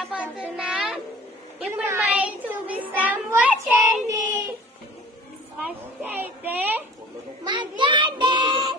నిద్రపోతున్నాం ఇప్పుడు మా ఇంటి చూపిస్తాం. వచ్చేయండి. ఫస్ట్ అయితే మా గార్డెన్.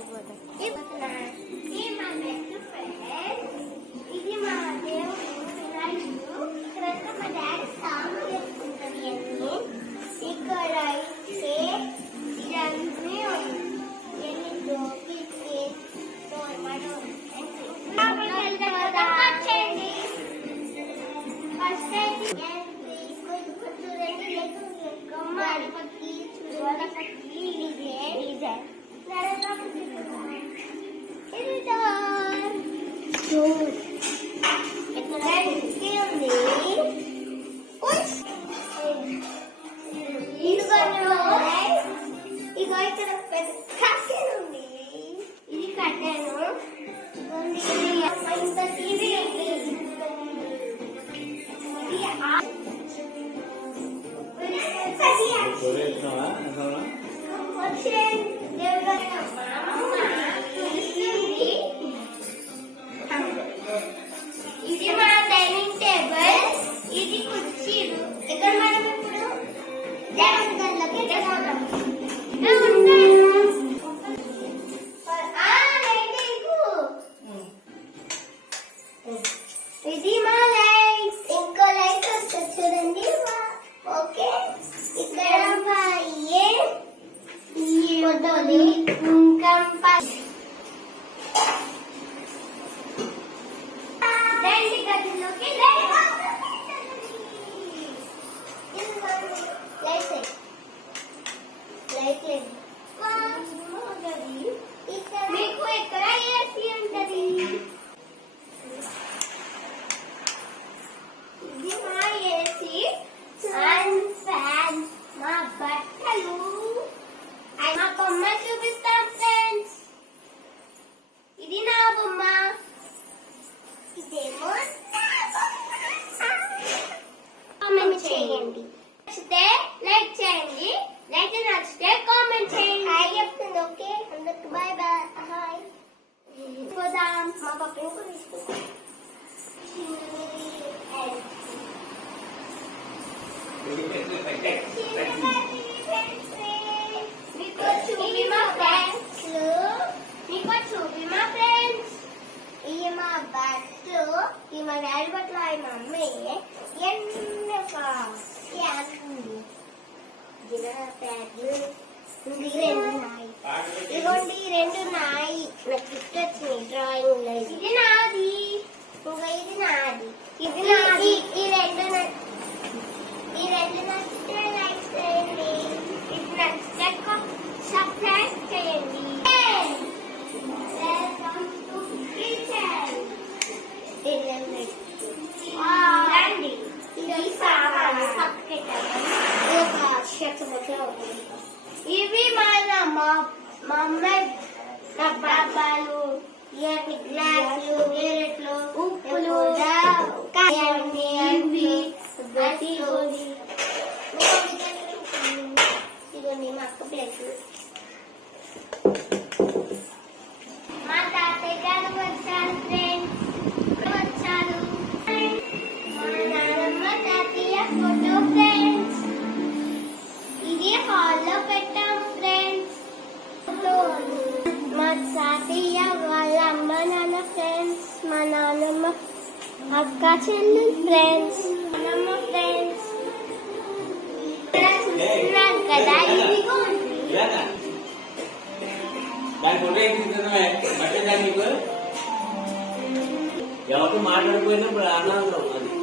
ఇక్కడ పెద్ద ఉంది ఇది కట్టాను ఇంత టీవీ ఇది మన డైనింగ్ టేబుల్ ఇది కుర్చీలు. ఇక్కడ మనం ఇప్పుడు దేవతలకి గదిలోకి మీకు ఎక్కడ ఏసీ ఉంటది ఇది మా ఏసీ అండ్ ఫ్యాన్ మా బట్టలు అయ్ మా బొమ్మ చూపిస్తాం ఫ్రెండ్స్ ఇది నా బొమ్మ ఇదేమో నా బొమ్మ. కామెంట్ చేయండి నచ్చితే లైక్ చేయండి లైక్ నచ్చితే కామెంట్ చేయండి హాయ్ చెప్తుంది ఓకే అందరికి బాయ్ బాయ్ హాయ్ పోదాం మా పక్కన కూడా తీసుకుంటాం మీకు చూపి మా ఫ్రెండ్స్ మీకు చూపి మా ఫ్రెండ్స్ ఈ మా బట్టలు ఈ మా డాడీ బట్టలు అవి మా మమ్మీ ఎందుక ప్యాడ్లు రెండు నాయి ఇదిగోండి రెండు నాయి నాకు గిఫ్ట్ వచ్చింది డ్రాయింగ్లో ఇది నాది. ఇంకా ఇది నాది. ఇది నాది. ఈ రెండు నా- ఈ రెండు నచ్చితే లైక్ చేయండి. ఇది నచ్చితే సబ్స్క్రైబ్ చేయండి. రండి ఇది సామాను ఇది ఒక షర్ట్ ఇవి మన మా మా అమ్మాయి డబ్బాలు ఇవన్నీ గ్లాసులు ఉప్పులు హాల్లో పెట్టాం ఫ్రెండ్స్ మా తాతయ్య వాళ్ళ అమ్మ నాన్న ఫ్రెండ్స్ మా నాన్నమ్మ అక్క చెల్లి ఫ్రెండ్స్ నాన్నమ్మ ఫ్రెండ్స్ ఇక్కడ చూస్తున్నారు కదా ఎవరితో మాట్లాడిపోయినప్పుడు ఆనందం అది